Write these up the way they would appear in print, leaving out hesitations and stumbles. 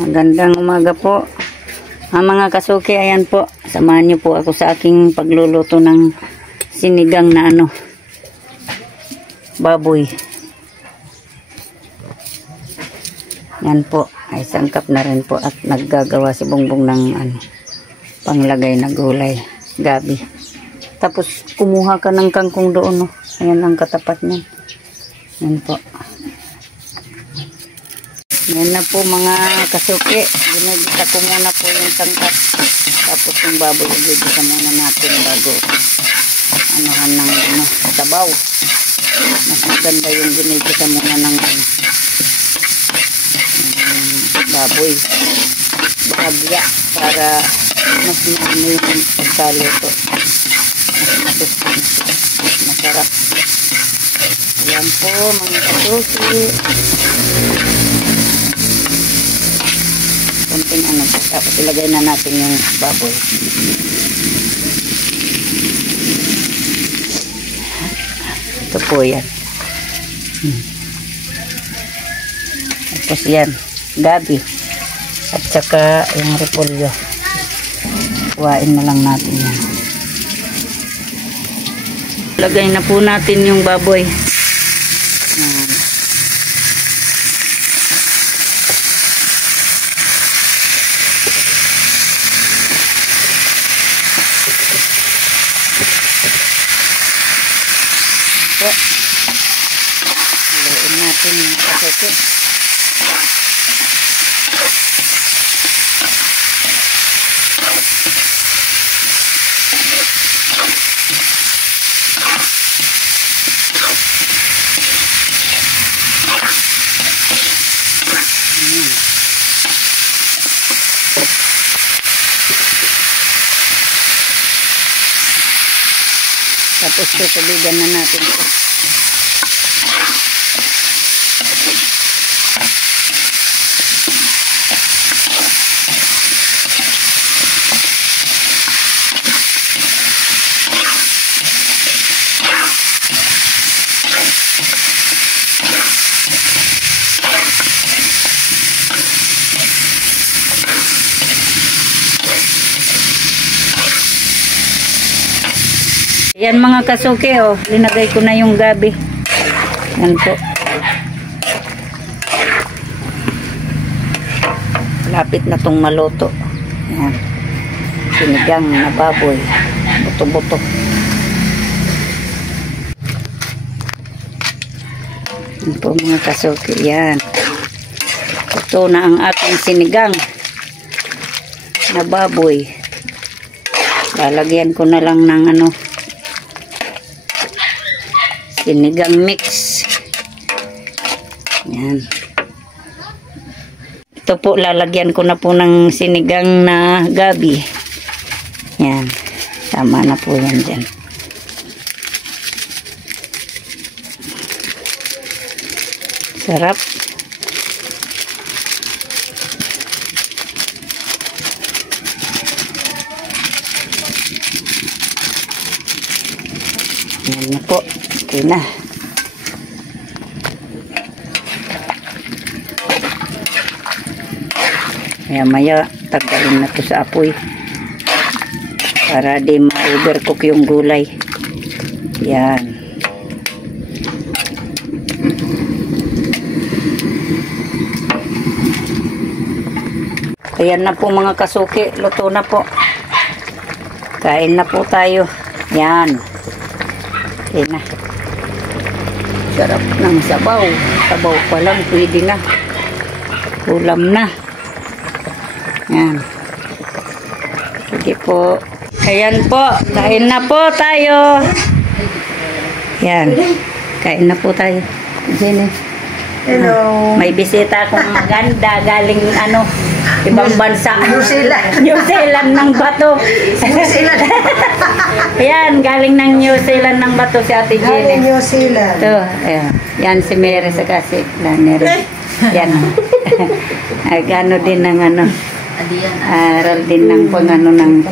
Magandang umaga po mga kasuki. Ayan po, samahan niyo po ako sa aking pagluluto ng sinigang na baboy. Yan po, ay sangkap na rin po at naggagawa si Bongbong ng panglagay na gulay, gabi. Tapos kumuha ka ng kangkong doon, no? Ayan ang katapat niyan. Yan po. Yan na po mga kasuki. Ginagisa ko muna po yung sangkap. Tapos yung baboy, igigisa muna natin bago anuhan ng sabaw. Mas maganda yung ginagisa muna ng baboy. Bahagya para mas maano yung pagkaluto. Mas masarap. Yan po mga kasuki. Konting tapos ilagay na natin yung baboy. Ito po yan. Tapos yan, gabi. At saka yung repolyo. Kuhain na lang natin yan. Ilagay na po natin yung baboy. Haluin natin yung kasuki. Tapos tutubigan na natin ito. Yan mga kasuki, oh, linagay ko na yung gabi. Yan po. Lapit na tong maluto. Yan. Sinigang na baboy. Buto-buto. Yan po mga kasuki, yan. Ito na ang ating sinigang na baboy. Lalagyan ko na lang ng sinigang mix. Yan. Ito po, lalagyan ko na po ng sinigang na gabi. Yan. Tama na po yan dyan. Sarap. Yan na po. Okay na. Maya tagalin na to sa apoy para di ma-overcook yung gulay. Yan. Ayan na po mga kasuki. Luto na po. Kain na po tayo. Yan. Okay na. Sarap ng sabaw. Sabaw pa lang, pwede na. Ulam na. Yan. Sige po. Ayan po. Kain na po tayo. Yan. Kain na po tayo. Jenny. Hello. May bisita akong maganda galing ibang bansa. New Zealand. New Zealand ng Bato. New Zealand. Yan, galing ng New Zealand ng Bato si Ate Jenny. Galing New Zealand. Ito, ayan. Yan si Mary sa kasi. Yan. Ano din ng ano. Aral din ng pang ano ng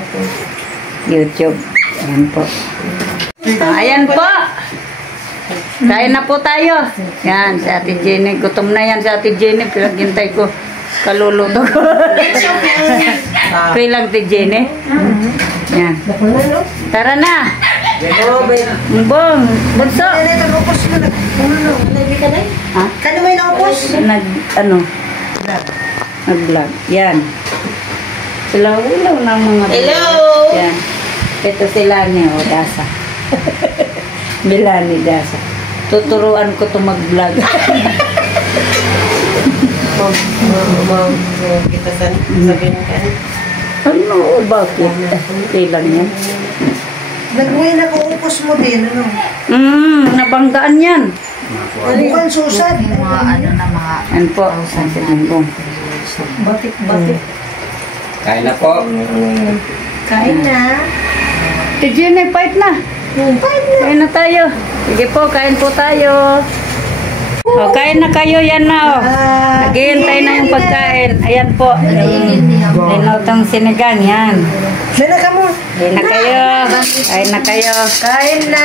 YouTube. Ayan po. Ayan po. Kain na po tayo. Yan, si Ate Jenny. Gutom na yan si Ate Jenny. Pinaghintay ko. Kaluluto ko. Okay lang, Ate Jenny. Yan. Tara na. Bong, bunso. Ha? Kano may naupos? Nag-vlog. Yan. Sila ulaw ng mga Hello! Yan. Ito sila niya, o Dasa. Milani Dasa. Tuturuan ko to mag-vlog. Kita sabihin ka. Ano, bakit? Okay lang yan. Nag-uwi na kaupos mo din, ano? Nabanggaan yan. Bukan susad. Yan po. Ang sinambong. Batik. Kain na po. Kain na. Jenny, fight na. Kain na tayo. Sige po, kain po tayo. O, kain na kayo. Yan na, o. Naghihintay na yung pagkain. Ayan po. Linotong sinigang. Yan. Kain na ka mo. Kain na kayo. Kain na kayo. Kain na.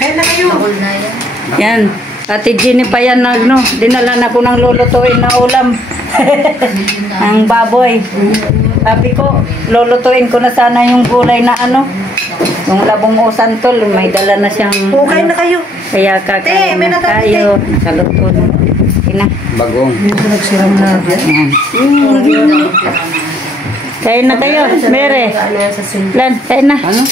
Kain na kayo. Yan. Ate Jenny pa yan no. Dinala na ko ng lulutuin na ulam. Ang baboy. Sabi ko, lulutuin ko na sana yung gulay na ano. Yung labong usantol, may dala na siyang... Kain na kayo. Kaya kakain may na natabi, tayo. Nakaluto na. Kina. Bagong. Nagsiram na. Yan. Kain na kayo, Mere. Lan, kain na. Ano?